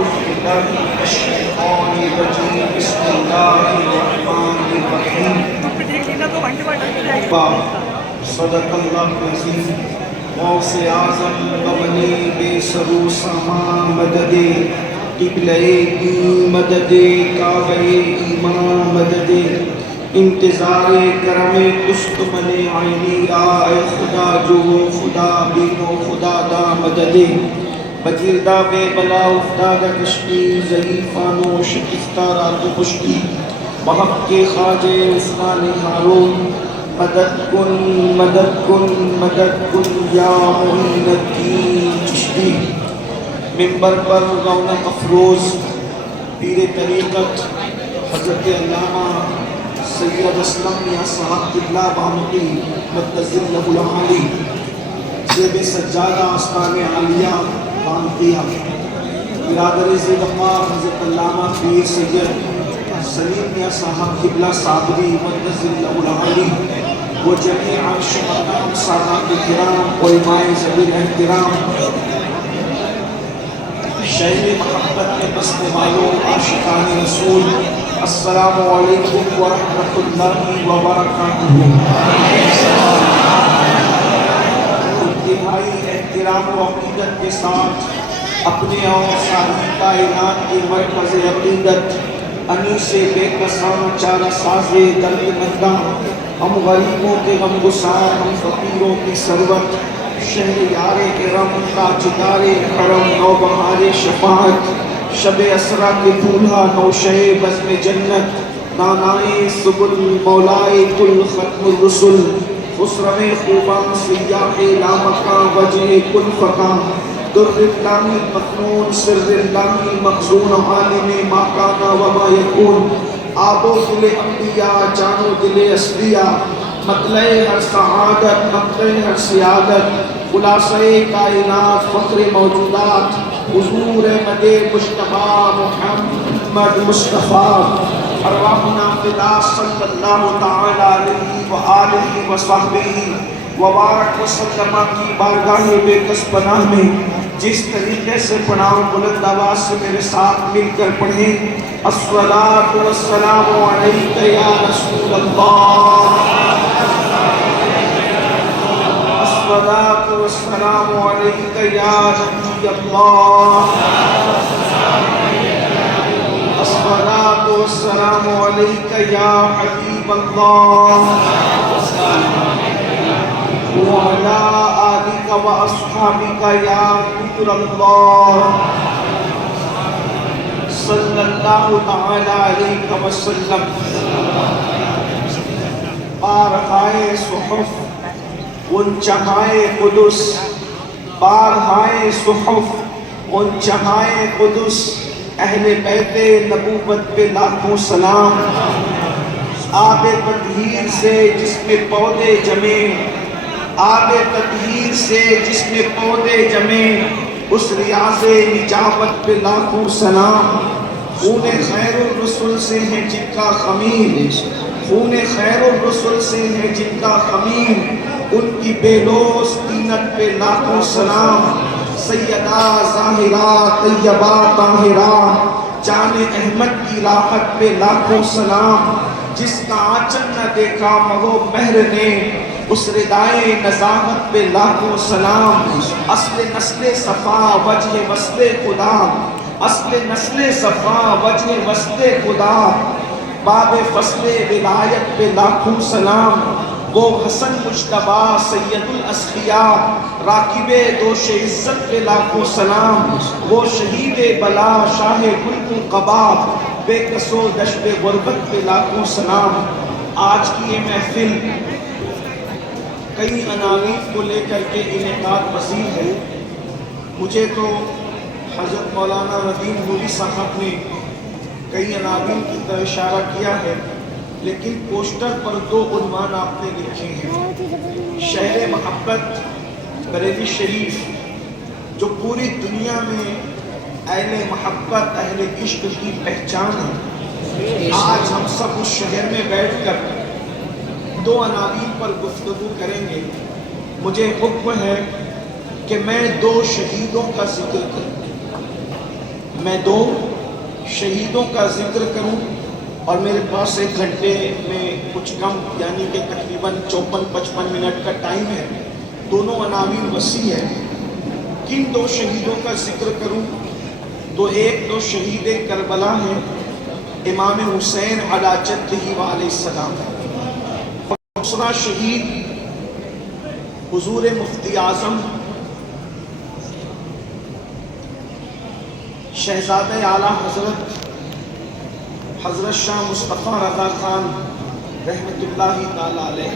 أعوذ بالله من الشيطان الرجيم بسم الله الرحمن الرحيم صدق الله العظيم غوث اعظم ببنی بے سرو سامان مدد قبلہ مدد کعبہ ایمان مدد انتظار کرم تستمن عینی آئے خدا جو خدا بینو خدا دا مدد بگیردہ بے بلا افتادہ کشتی ضعیفانو شکستہ رات پشتی محق کے خواجہ عثمان ہارون مدد کن مدد کن مدد کن یا معین الدین چشتی ممبر پر رونق افروز پیر طریقت حضرت علامہ سید اسلم یا صاحب قبلہ بامقی متظل لہ العالی زیب سجادہ آستان عالیہ بامقیہ برادر زیدقار حضرت علامہ پیر سید سلیم یا صاحب قبلہ صابری متظل لہ العالی وہ جمیع شہداء سادات کرام علماء ذوی احترام شہر محبت کے بسنے والوں عاشقان رسول السلام علیکم ورحمۃ اللہ وبرکاتہ۔ انتہائی احترام و عقیدت کے ساتھ اپنے اور ساری کائنات کے مرکز عقیدت انیس بے کساں چارہ ساز درد منداں ہم غریبوں کے غم گسار ہم فقیروں کی سرورت شہر یار کرم تاجدار کرم نوبہار شفاعت شب اسرا کے دولہا نوشہ بزم جنت دانائے سبل مولائے کل ختم الرسل خسرو خوباں سیاح لامکاں وجہ کل فقاں در اللامی مخنون سر اللامی مخزون عالم ما کانا وما یکون آب و دل انبیاء جان و دل اصلیاء مطلع ہر سعادت مقطع ہر سیادت خلاصہ کائنات فخر موجودات حضور مد مجتبی محمد مصطفیٰ ارواحنا فدا صلی اللہ تعالی علیہ وآلہ وصحبہ وبارک وسلم کی بارگاہ بے کس پناہ میں جس طریقے سے پڑھاؤ بلند آواز سے میرے ساتھ مل کر پڑھیں الصلاۃ والسلام علیک یا رسول اللہ، الصلاۃ والسلام علیک یا نبی اللہ، الصلاۃ والسلام علیک یا حبیب اللہ وعلى آلك وأصحابك يا نور الله صلى الله تعالى عليك وسلم۔ بارہائے صحف انچہائے قدس، بارہائے صحف انچہائے قدس اہل بیت نبوت پہ لاکھوں سلام۔ آب تطہیر سے جس میں پودے جمے، آب تطہیر سے جس میں پودے جمے، اس ریاض نجابت پہ لاکھوں سلام۔ خون خیر الرسل سے ہے جن کا خمیر، خون خیر الرسل سے ہے جن کا خمیر، ان کی بے لوث طینت پہ لاکھوں سلام۔ سیدہ ظاہرہ طیبہ طاہرہ جان احمد کی راحت پہ لاکھوں سلام۔ جس کا آنچل نہ دیکھا مہو مہر نے، اس ردائے نزاہت پہ لاکھوں سلام۔ اصل نسل صفا وجہ وصل خدا، اصل نسل صفا وجہ وصل خدا، باب فصل ولایت پہ لاکھوں سلام۔ وہ حسن مجتبی سید الاسقیاء راکب دوش عزت پہ لاکھوں سلام۔ وہ شہید بلا شاہ ملک قبا بے کسو دشت غربت پہ لاکھوں سلام۔ آج کی یہ محفل کئی عناوین کو لے کر کے انعقاد پذیر ہے۔ مجھے تو حضرت مولانا ندیم نوری صاحب نے کئی عناوین کی طرف اشارہ کیا ہے، لیکن پوسٹر پر دو عنوان آپ نے لکھے ہیں۔ شہر محبت بریلی شریف جو پوری دنیا میں اہل محبت اہل عشق کی پہچان ہے، آج ہم سب اس شہر میں بیٹھ کر دو عناوین پر گفتگو کریں گے۔ مجھے حکم ہے کہ میں دو شہیدوں کا ذکر کروں۔ میں 2 شہیدوں کا ذکر کروں اور میرے پاس 1 گھنٹے میں کچھ کم یعنی کہ تقریباً 54-55 منٹ کا ٹائم ہے. دونوں عناوین وسیع ہے. کن 2 شہیدوں کا ذکر کروں تو ایک تو شہید کربلا ہے امام حسین علی جدہ علیہ السلام. دوسرا شہید حضور مفتی اعظم شہزادہ اعلیٰ حضرت شاہ مصطفیٰ رضا خان رحمۃ اللہ تعالیٰ علیہ.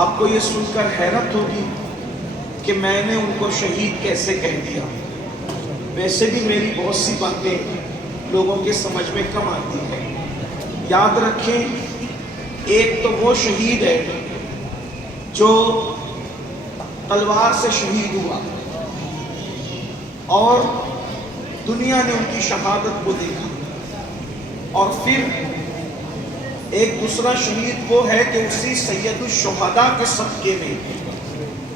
آپ کو یہ سن کر حیرت ہوگی کہ میں نے ان کو شہید کیسے کہہ دیا. ویسے بھی میری بہت سی باتیں لوگوں کے سمجھ میں کم آتی ہیں. یاد رکھیں ایک تو وہ شہید ہے جو تلوار سے شہید ہوا اور دنیا نے ان کی شہادت کو دیکھا. اور پھر ایک دوسرا شہید وہ ہے کہ اسی سید الشہداء کے صدقے میں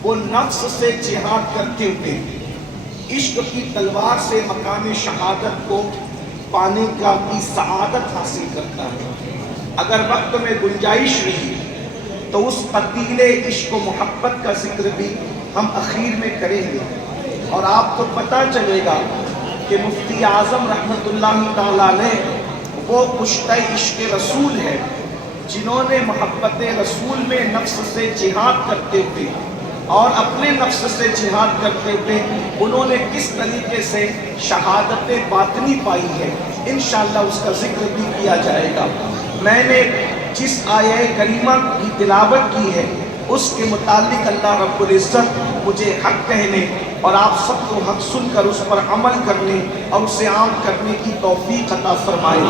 وہ نفس سے جہاد کرتے ہوئے عشق کی تلوار سے مقام شہادت کو پانے کی سعادت حاصل کرتا ہے. اگر وقت میں گنجائش رہی تو اس قتیل عشق و محبت کا ذکر بھی ہم اخیر میں کریں گے. اور آپ کو پتہ چلے گا کہ مفتی اعظم رحمۃ اللہ تعالیٰ علیہ وہ کشتہ عشق رسول ہے جنہوں نے محبت رسول میں نفس سے جہاد کرتے ہوئے اور اپنے نفس سے جہاد کرتے ہوئے انہوں نے کس طریقے سے شہادت باطنی پائی ہے. انشاءاللہ اس کا ذکر بھی کیا جائے گا. میں نے جس آیہ کریمہ کی تلاوت کی ہے اس کے متعلق اللہ رب العزت مجھے حق کہنے اور آپ سب کو حق سن کر اس پر عمل کرنے اور اسے عام کرنے کی توفیق عطا فرمائے.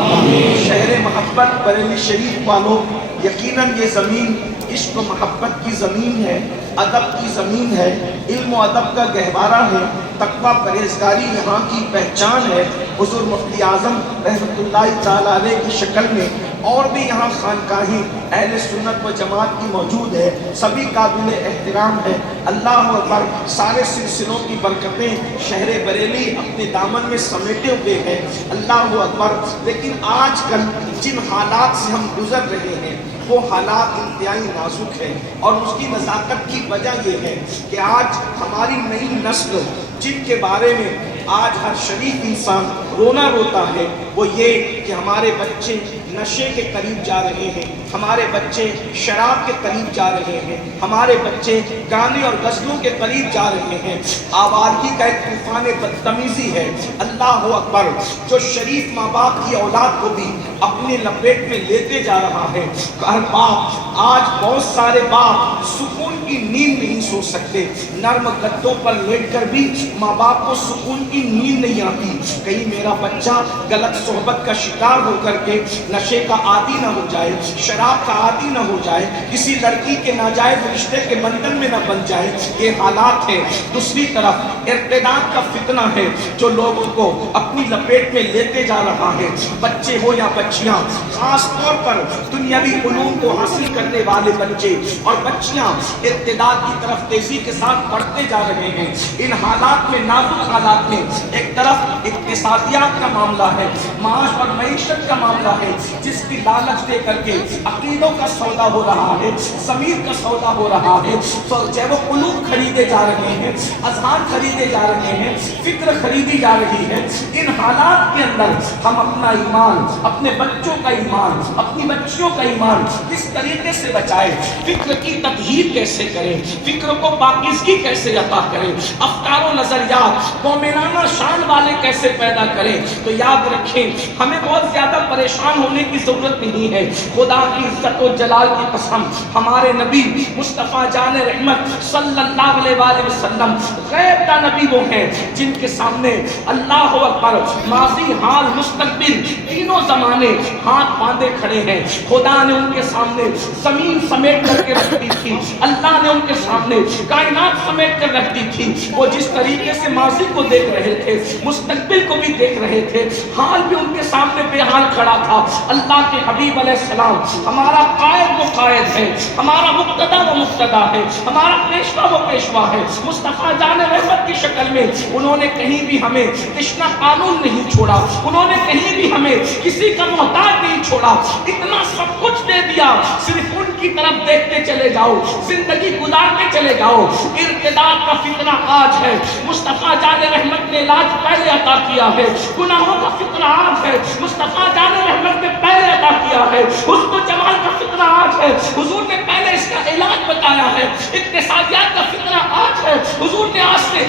شہر محبت بریلی شریف والوں، یقیناً یہ زمین عشق و محبت کی زمین ہے، ادب کی زمین ہے، علم و ادب کا گہوارہ ہے، تقویٰ پرہیزگاری یہاں کی پہچان ہے. حضور مفتی اعظم رحمۃ اللہ تعالیٰ علیہ کی شکل میں اور بھی یہاں خانقاہیں اہل سنت و جماعت کی موجود ہے، سبھی قابل احترام ہے. اللہ اکبر. سارے سلسلوں کی برکتیں شہر بریلی اپنے دامن میں سمیٹے ہوئے ہیں. اللہ اکبر. لیکن آج کل جن حالات سے ہم گزر رہے ہیں وہ حالات انتہائی نازک ہیں اور اس کی نزاکت کی وجہ یہ ہے کہ آج ہماری نئی نسل جن کے بارے میں آج ہر شریف انسان رونا روتا ہے وہ یہ کہ ہمارے بچے نشے کے قریب جا رہے ہیں، ہمارے بچے شراب کے قریب جا رہے ہیں، ہمارے بچے گانے اور غزلوں کے قریب جا رہے ہیں. آوارگی کا ایک طوفان بدتمیزی ہے. اللہ اکبر. جو شریف ماں باپ کی اولاد کو بھی اپنے لپیٹ میں لیتے جا رہا ہے. ہر باپ آج بہت سارے باپ سکون کی نیند نہیں سو سکتے. نرم گدوں پر لیٹ کر بھی ماں باپ کو سکون کی نیند نہیں آتی. کہیں میرا بچہ غلط صحبت کا شکار ہو کر کے نشے کا عادی نہ ہو جائے، شراب کا عادی نہ ہو جائے، کسی لڑکی کے ناجائز رشتے کے بندھن میں نہ بن جائے. یہ حالات ہیں. دوسری طرف ارتداد کا فتنہ ہے جو لوگوں کو اپنی لپیٹ میں لیتے جا رہا ہے. بچے ہو یا بچیاں، خاص طور پر دنیاوی علوم کو حاصل کرنے والے بچے اور بچیاں ارتداد کی طرف تیزی کے ساتھ بڑھتے جا رہے ہیں. ان حالات میں، نازک حالات میں، ایک طرف اقتصادیات کا معاملہ ہے، معاش اور معیشت کا معاملہ ہے جس کی لالچ دے کر کے عقیدوں کا سودا ہو رہا ہے، ضمیر کا سودا ہو رہا ہے. جب وہ قلوب خریدے جا رہے ہیں، اذہان خریدے جا رہے ہیں، فکر خریدی جا رہی ہے. ان حالات کے اندر ہم اپنا ایمان، اپنے بچوں کا ایمان، اپنی بچیوں کا ایمان کس طریقے سے بچائیں، فکر کی تطہیر کیسے کریں، فکر کو پاکیزگی کیسے عطا کریں، افکار و نظریات مومنانہ شان والے کیسے پیدا کریں. تو یاد رکھیں ہمیں بہت زیادہ پریشان ہونے کی ضرورت نہیں ہے. خدا کی عزت و جلال کی قسم ہمارے نبی مصطفیٰ جان رحمت صلی اللہ علیہ وآلہ وسلم غیب کا نبی وہ ہیں جن کے سامنے اللہ اکبر ماضی، حال، مستقبل تینوں زمانے ہاتھ باندھے کھڑے ہیں. خدا نے ان کے سامنے زمین سمیٹ کر کے رکھ دی تھی، اللہ نے ان کے سامنے کائنات سمیٹ کر رکھ دی تھی. وہ جس طریقے سے ماضی کو دیکھ رہے تھے، مستقبل کو بھی دیکھ رہے تھے، حال بھی ان کے سامنے بے حال کھڑا تھا. اللہ کے حبیب علیہ السلام ہمارا قائد وہ قائد ہے، ہمارا مقتدا وہ مقتدا ہے، ہمارا پیشوا وہ پیشوا ہے. مصطفیٰ جان رحمت کی شکل میں انہوں نے کہیں بھی ہمیں تشنہ قانون نہیں چھوڑا، انہوں نے کہیں بھی ہمیں کسی کا محتاج نہیں چھوڑا. اتنا سب کچھ دے دیا، صرف ان کی طرف دیکھتے چلے جاؤ، زندگی گزارتے چلے جاؤ. ارتداد کا فتنہ آج ہے، مصطفیٰ جان رحمت نے علاج پہلے عطا کیا ہے. گناہوں کا فتنہ آج ہے، مصطفیٰ جان رحمت نے پہلے عطا کیا ہے. حسن و جمال کا فتنہ آج ہے، حضور نے پہلے اس کا علاج بتایا ہے. اقتصادیات کا فتنہ آج ہے، حضور نے آج سے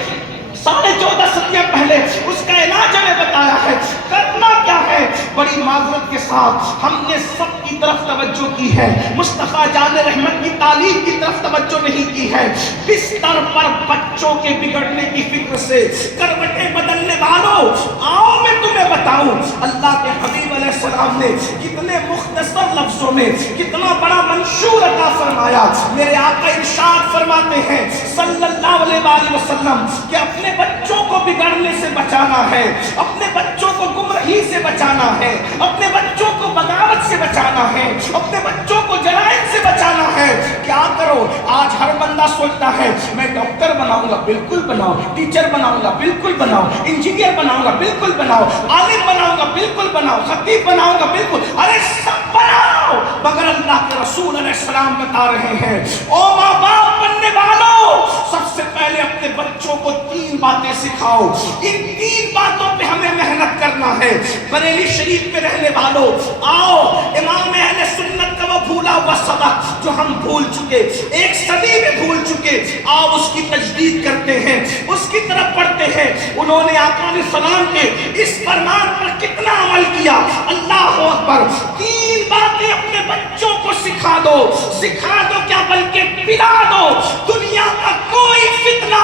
14.5 صدیاں پہلے اس کا علاج ہمیں بتایا ہے. کرنا کیا ہے؟ بڑی معذرت کے ساتھ ہم نے سب کی طرف توجہ کی ہے، مصطفیٰ جان رحمت کی تعلیم کی طرف توجہ نہیں کی ہے. بستر پر بچوں کے بگڑنے کی فکر سے کروٹیں بدلنے والوں، آؤ میں تمہیں بتاؤں اللہ کے حبیب علیہ السلام نے کتنے مختصر لفظوں میں کتنا بڑا منشور عطا فرمایا. میرے آقا ارشاد فرماتے ہیں صلی اللہ علیہ وآلہ وسلم کہ اپنے بچوں کو بگڑنے سے بچانا ہے، اپنے بچوں کو گمراہی سے بچانا ہے، اپنے بچوں کو بغاوت سے بچانا ہے، اپنے بچوں کو جرائم سے بچانا ہے. کیا کرو؟ آج ہر بندہ سوچتا ہے میں ڈاکٹر بناؤں گا، بالکل بناؤ. ٹیچر بناؤں گا، بالکل بناؤ. انجینئر بناؤں گا، بالکل بناؤ. عالم بناؤں گا، بالکل بناؤ. خطیب بناؤں گا، بالکل. ارے سب بناؤ، مگر اللہ کے رسول علیہ السلام بتا رہے ہیں او ماں باپ بننے والوں، سب سے پہلے اپنے بچوں کو 3 باتیں سکھاؤ. ان 3 باتوں پہ ہمیں محنت کرنا ہے. بریلی شریف میں رہنے والوں، آؤ امام اہل سنت کا وہ بھولا ہوا سبق جو ہم بھول چکے، 1 صدی میں بھول چکے، آؤ اس کی تجدید کرتے ہیں، اس کی طرف پڑھتے ہیں. انہوں نے آقا علیہ السلام کے اس فرمان پر کتنا عمل کیا. اللہ اکبر. 3 باتیں اپنے بچوں کو سکھا دو. سکھا دو کیا بلکہ پلا دو. دنیا کا کوئی فتنہ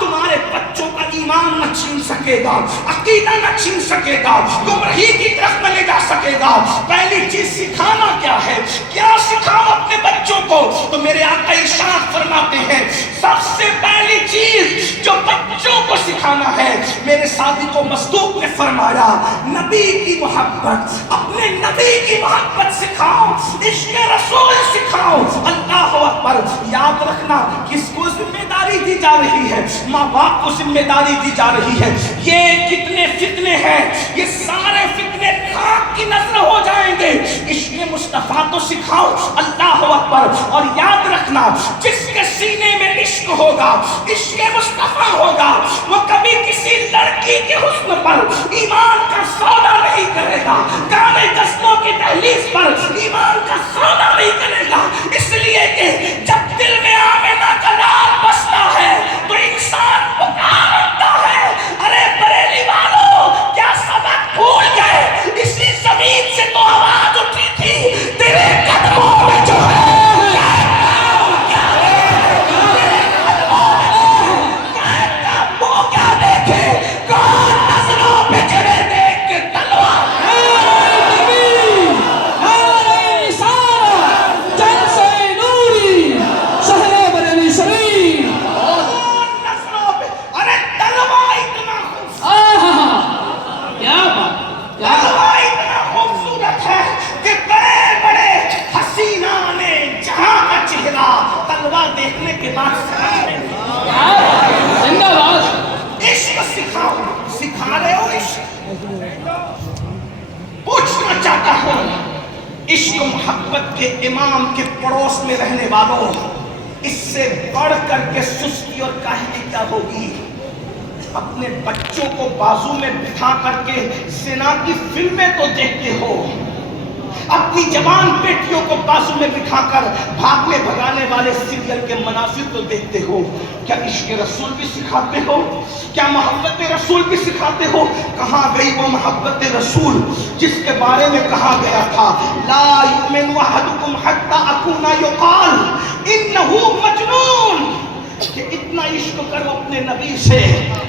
تمہارے بچوں کا ایمان نہ چھین سکے گا، عقیدہ نہ چھین سکے گا، گمراہی کی طرف نہ لے جا سکے گا. پہلی چیز سکھانا کیا ہے؟ کیا سکھاؤ اپنے بچوں کو؟ تو میرے آقا ارشاد فرماتے ہیں سب سے پہلی چیز جو بچوں کو سکھانا ہے، میرے صادق و مصدوق نے فرمایا نبی کی محبت، اپنے نبی کی محبت سکھاؤ، عشق رسول سکھاؤ. اللہ اکبر. یاد رکھنا کس کو ذمہ داری دی جا رہی ہے؟ ماں باپ کو ذمہ داری دی جا رہی ہے. یہ کتنے فتنے ہیں، یہ سارے فتنے خاک کی نظر ہو جائیں گے. عشق مصطفیٰ تو سکھاؤ. اللہ اکبر. اور یاد رکھنا جس کے سینے میں عشق ہوگا، عشق مصطفیٰ ہوگا، وہ کبھی کسی لڑکی کے حسن پر ایمان کا سودا نہیں کرے گا، کانے جسموں کی دہلیز پر ایمان کا سودا نہیں کرے گا. اس لیے کہ جب دل میں آمنہ کا لال بستا ہے تو انسان پکار اٹھتا ہے ارے بریلی والوں کیا سبق بھول گئے؟ اسی زمین سے تو آواز اٹھی تھی تیرے قدموں میں جو ہے دیکھنے کے بعد عشق سکھاؤ. سکھا رہے ہو عشق؟ پوچھنا چاہتا ہوں عشق محبت کے امام کے پڑوس میں رہنے والوں، اس سے بڑھ کر کے سستی اور کاہلی کیا ہوگی؟ اپنے بچوں کو بازو میں بٹھا کر کے زنا کی فلمیں تو دیکھتے ہو، اپنی جوان بیٹیوں کو بازو میں بٹھا کر بھاگنے بھگانے والے سیریل کے مناظر تو دیکھتے ہو. کیا عشق رسول بھی سکھاتے ہو؟ کیا محبت رسول بھی سکھاتے ہو؟ کہاں گئی وہ محبت رسول جس کے بارے میں کہا گیا تھا لا یؤمن احدکم حتی اکون یقال انہ مجنون. کہ اتنا عشق کرو اپنے نبی سے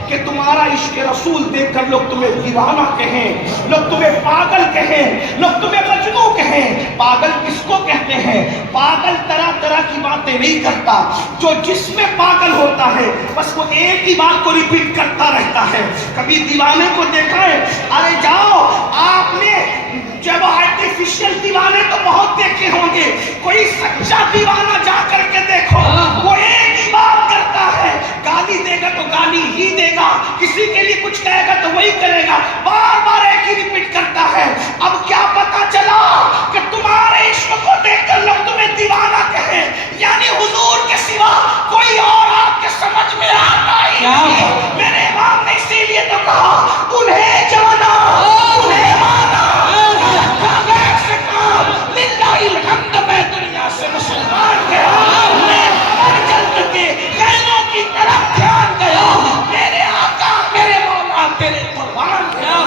کہ تمہارا عشق رسول دیکھ کر لوگ تمہیں دیوانہ کہیں، لوگ تمہیں پاگل کہیں، لوگ تمہیں مجنوں کہیں۔ پاگل کس کو کہتے ہیں؟ پاگل طرح طرح کی باتیں نہیں کرتا، جو جس میں پاگل ہوتا ہے بس وہ ایک ہی بات کو ریپیٹ کرتا رہتا ہے۔ کبھی دیوانے کو دیکھا ہے؟ ارے جاؤ، آپ نے جب آرٹیفیشل دیوانے تو بہت دیکھے ہوں گے، کوئی سچا دیوانہ جا کر کے دیکھو، وہ ایک ہی بات کرتا ہے، گالی دے گا تو گالی ہی دے گا، کسی کے لیے کچھ کہے گا تو وہی کرے گا، بار بار ایک ہی ریپیٹ کرتا ہے۔ اب کیا پتا چلا کہ تمہارے عشق کو دیکھ کر لوگ تمہیں دیوانہ کہیں، یعنی حضور کے سوا کوئی اور آپ کے سمجھ میں آتا ہی نہیں۔ میرے امام نے اسی لیے تو کہا انہیں جانا، انہیں مانا، للہ الحمد، میں دنیا سے مسلمان گیا، میں ہر جلد کے غیروں کی طرف دھیان گیا، میرے آقا میرے مولا تیرے قربان گیا،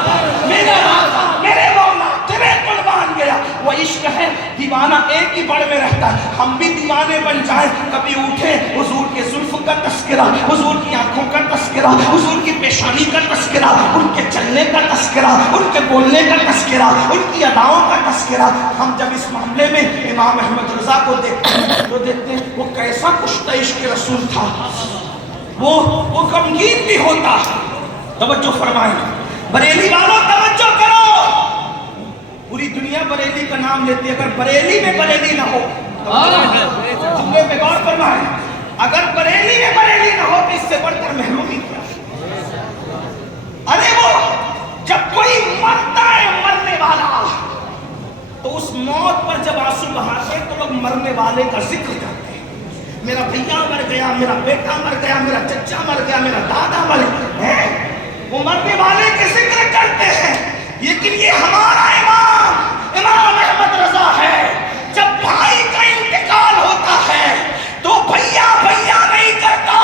میرے آقا میرے مولا تیرے قربان گیا۔ وہ عشق ہے، دیوانہ ایک ہی بڑ میں رہتا ہے۔ ہم بھی دیوانے بن جائیں، کبھی اٹھیں حضور کے زلف کا تذکرہ، حضور کی آنکھوں کا تذکرہ، حضور کی پیشانی کا تذکرہ، ان کے چلنے کا تذکرہ، ان کے بولنے کا تذکرہ، ان کی اداؤں کا تذکرہ۔ ہم جب اس معاملے میں امام احمد رضا کو دیکھتے ہیں تو دیکھتے ہیں وہ کیسا کشتہ عشق رسول تھا، وہ غمگین بھی ہوتا۔ توجہ فرمائیں بریلی والوں، توجہ کرو، پوری دنیا بریلی کا نام لیتی ہے، اگر بریلی میں بریلی نہ ہو، جملے پہ غور فرمائیں، اگر بریلی میں بریلی نہ ہو تو اس سے بڑھ کر محرومی کیا۔ ارے وہ جب کوئی مرتا ہے مرنے والا تو اس موت پر جب آنسو بہاتے ہیں تو لوگ مرنے والے کا ذکر کرتے ہیں، میرا بھیا مر گیا، میرا بیٹا مر گیا، میرا چچا مر گیا، میرا دادا مر گیا، وہ مرنے والے کے ذکر کرتے ہیں۔ لیکن یہ ہمارا امام احمد رضا ہے، جب بھائی کا انتقال ہوتا ہے تو بھیا بھیا نہیں کرتا،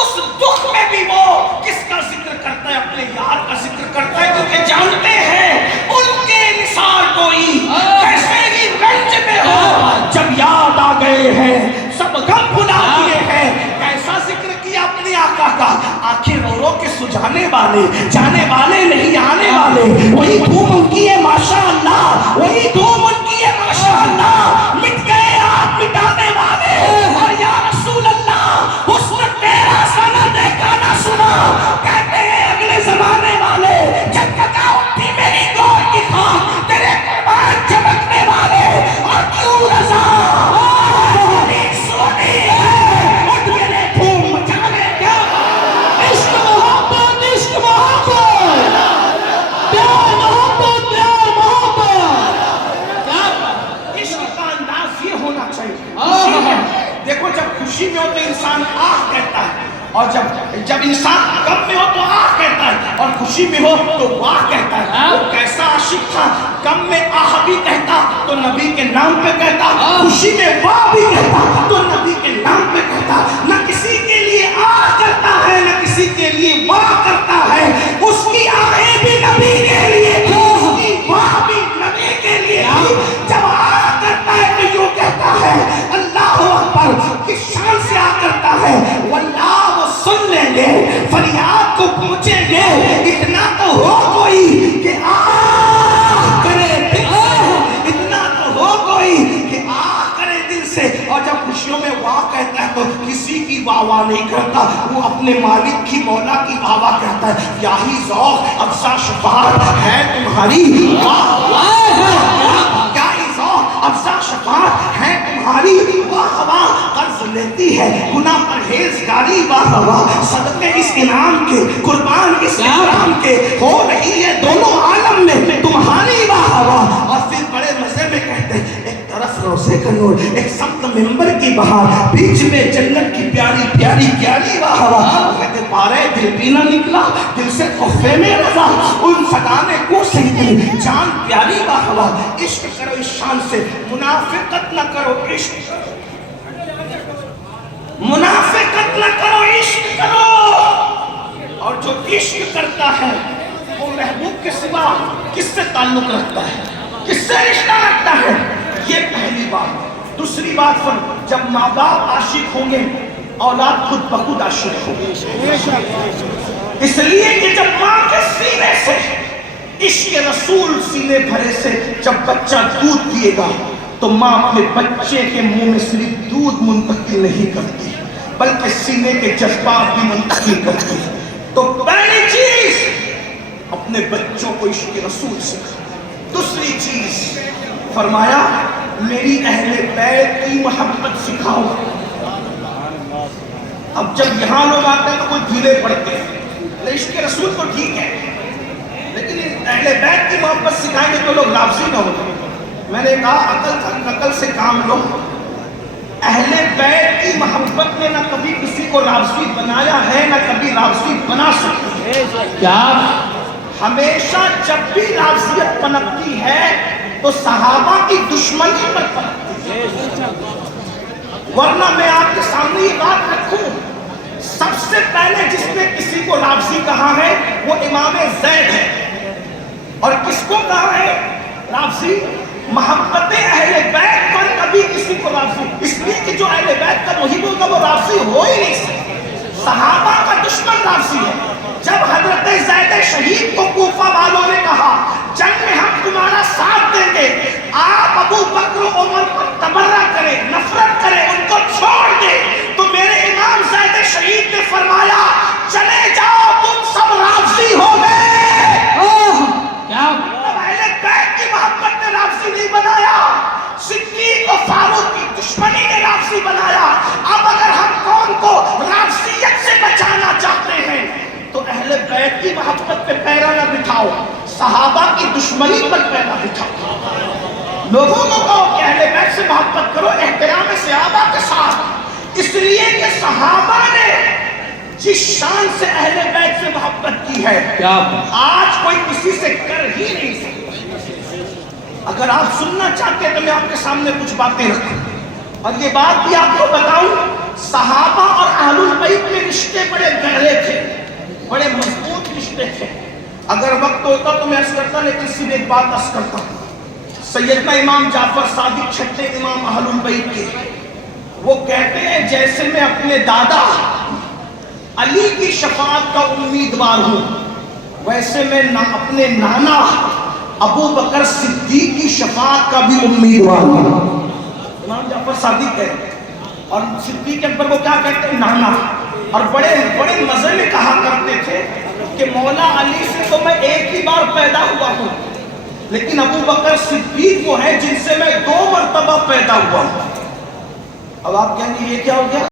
اس دکھ میں بھی وہ کس کا ذکر کرتا ہے؟ اپنے یار کا ذکر کرتا ہے، کیونکہ جانتے ہیں ان کے مثال کوئی کیسے ہی رنج میں ہو، جب یاد آ گئے ہیں سب غم بھلا دیے ہیں۔ کیسا ذکر کیا اپنے آقا کا؟ آنکھیں رو رو کے سجانے والے، جانے والے نہیں آنے والے، وہی دھوم ان کی ہے ماشاءاللہ، وہی دھوم ان کی ہے ماشاءاللہ، مٹ گئے آپ مٹانے والے، اور یا رسول اللہ حسن تیرا سا نہ دیکھا نہ سنا، کہتے ہیں اگلے زمانے والے جھٹکا اٹھتی میری گور کی خاک، تیرے قربان چمکنے والے، اور کیوں رضا سونی اٹھ میرے دھوم مچانے کیا عشق محبت، عشق محبت، پیار محبت، پیار محبت۔ عشق کا انداز یہ ہونا چاہیے، خوشی ہے، دیکھو جب خوشی میں ہو تو انسان آہ کہتا ہے، اور جب انسان غم میں ہو تو آہ کہتا ہے، اور خوشی میں ہو تو واہ کہتا ہے۔ وہ کیسا عاشق تھا، غم میں آہ بھی کہتا تو نبی کے نام پہ کہتا، خوشی میں واہ بھی کہتا تو نبی کے نام پہ کہتا۔ نہ کسی کے لیے آہ کرتا ہے، نہ کسی کے لیے واہ کرتا ہے، اس کی آہیں بھی نبی کے لیے تھی، اس کی واہ بھی نبی کے لیے تھی۔ جب آہ کرتا ہے تو یوں کہتا ہے اللہ اکبر، کس شان سے آہ کرتا ہے، واللہ وہ سن لیں گے، فریاد کو پہنچیں گے، اتنا تو ہو کوئی کہ آہ کرے دل سے، اتنا تو ہو کوئی کہ آہ کرے دل سے۔ اور جب خوشیوں میں واہ کہتا ہے تو کسی کی واہ واہ نہیں کرتا، وہ اپنے مالک کی مولا کی واہ واہ کہتا ہے۔ کیا ہی ذوق افزا شفاعت ہے تمہاری، واہ واہ، کیا ہی ذوق افزا شفاعت ہے تمہاری، واہ واہ، قرض لیتی ہے گناہ پرہیزگاری، واہ واہ، صدقے اس انعام کے، قربان اس اکرام کے، ہو رہی ہے دونوں عالم میں تمہاری واہ واہ۔ اور پھر بڑے مزے میں کہتے ہیں ایک طرف روزے کا نور، ایک سمت ممبر کی بہار، بیچ میں جنت کی پیاری پیاری پیاری واہ واہ، کہتے پارے دل بھی نہ نکلا دل سے تحفے میں رضا، ان سدانے کو سہتی جان پیاری واہ واہ۔ عشق کرو اس شان سے، منافقت نہ کرو، عشق کرو، منافقت نہ کرو، عشق کرو۔ اور جو عشق کرتا ہے وہ محبوب کے سوا کس سے تعلق رکھتا ہے، کس سے رشتہ رکھتا ہے، یہ پہلی بات۔ دوسری بات، جب ماں باپ عاشق ہوں گے اولاد خود بخود عاشق ہو. اس لیے کہ جب ماں کے سینے سے عشق رسول سینے بھرے سے جب بچہ دودھ پیے گا تو ماں اپنے بچے کے منہ میں صرف دودھ منتقل نہیں کرتی بلکہ سینے کے جذبات بھی منتقل کرتی. تو پہلی چیز اپنے بچوں کو عشق رسول سکھا. دوسری چیز فرمایا میری اہل بیت کی محبت سکھاؤ. اب جب یہاں لوگ آتے ہیں تو کوئی ڈھیلے پڑتے ہیں، عشق رسول تو ٹھیک ہے لیکن اہل بیت کی محبت سکھائیں گے تو لوگ رافضی نہ ہوتے. میں نے کہا عقل سے کام لو. اہل بیت کی محبت نے نہ کبھی کسی کو رافضی بنایا ہے نہ کبھی رافضی بنا سکتی ہے. کیا ہمیشہ جب بھی رافضیت پنپتی ہے تو صحابہ کی دشمنی پر پنپتی ہے. ورنہ میں آپ کے سامنے یہ بات رکھوں، سب سے پہلے جس نے کسی کو رافضی کہا ہے وہ امام زید ہے. اور کس کو کہا ہے رافضی؟ محبت اہل بیت پر کبھی کسی کو رافضی، اس لیے کہ جو اہل بیت کا محب ہوگا وہ رافضی ہو ہی نہیں سکتا. صحابہ کا دشمن رافضی ہے. جب حضرت زید شہید کو کوفہ والوں نے کہا جنگ میں ہم تمہارا ساتھ دیں گے، آپ ابو بکر و عمر پر تبرہ کریں، نفرت کریں، ان کو چھوڑ دیں، تو میرے امام زید شہید نے فرمایا چلے جاؤ تم سب رافضی ہو گئے. اہل بیت کی محبت نے رافضی نہیں بنایا، صدیق و فاروق کی دشمنی نے رافضی بنایا. اب اگر ہم قوم کو رافضیت سے بچانا چاہتے ہیں تو اہل بیت کی محبت پہ پیرا نہ بٹھاؤ، صحابہ کی دشمنی پر پیرا بٹھاؤ. لوگوں کو کہو کہ اہل بیت سے محبت کرو احترام صحابہ کے ساتھ، اس لیے کہ صحابہ نے جس شان سے اہل بیت سے محبت کی ہے آج کوئی کسی سے کر ہی نہیں سکتا. اگر آپ سننا چاہتے ہیں تو میں آپ کے سامنے کچھ باتیں رکھوں اور یہ بات بھی آپ کو بتاؤں. صحابہ اور اہل البیت میں رشتے بڑے گہرے تھے، بڑے مضبوط رشتے تھے. اگر وقت ہوتا تو میں عرض کرتا لیکن صرف ایک بات عرض کرتا ہوں. سیدنا امام جعفر صادق چھٹے امام اہل البیت کے، وہ کہتے ہیں جیسے میں اپنے دادا علی کی شفاعت کا امیدوار ہوں ویسے میں اپنے نانا ابو بکر صدیق کی شفاعت کا بھی امیدوار ہوں. امام جعفر صادق کہتے ہیں اور صدیق اکبر کو کیا کہتے ہیں؟ نانا. اور بڑے بڑے مزے میں کہا کرتے تھے کہ مولا علی سے تو میں ایک ہی بار پیدا ہوا ہوں لیکن ابو بکر صدیق وہ ہیں جن سے میں 2 مرتبہ پیدا ہوا ہوں. اب آپ کہیں گے یہ کیا ہو گیا؟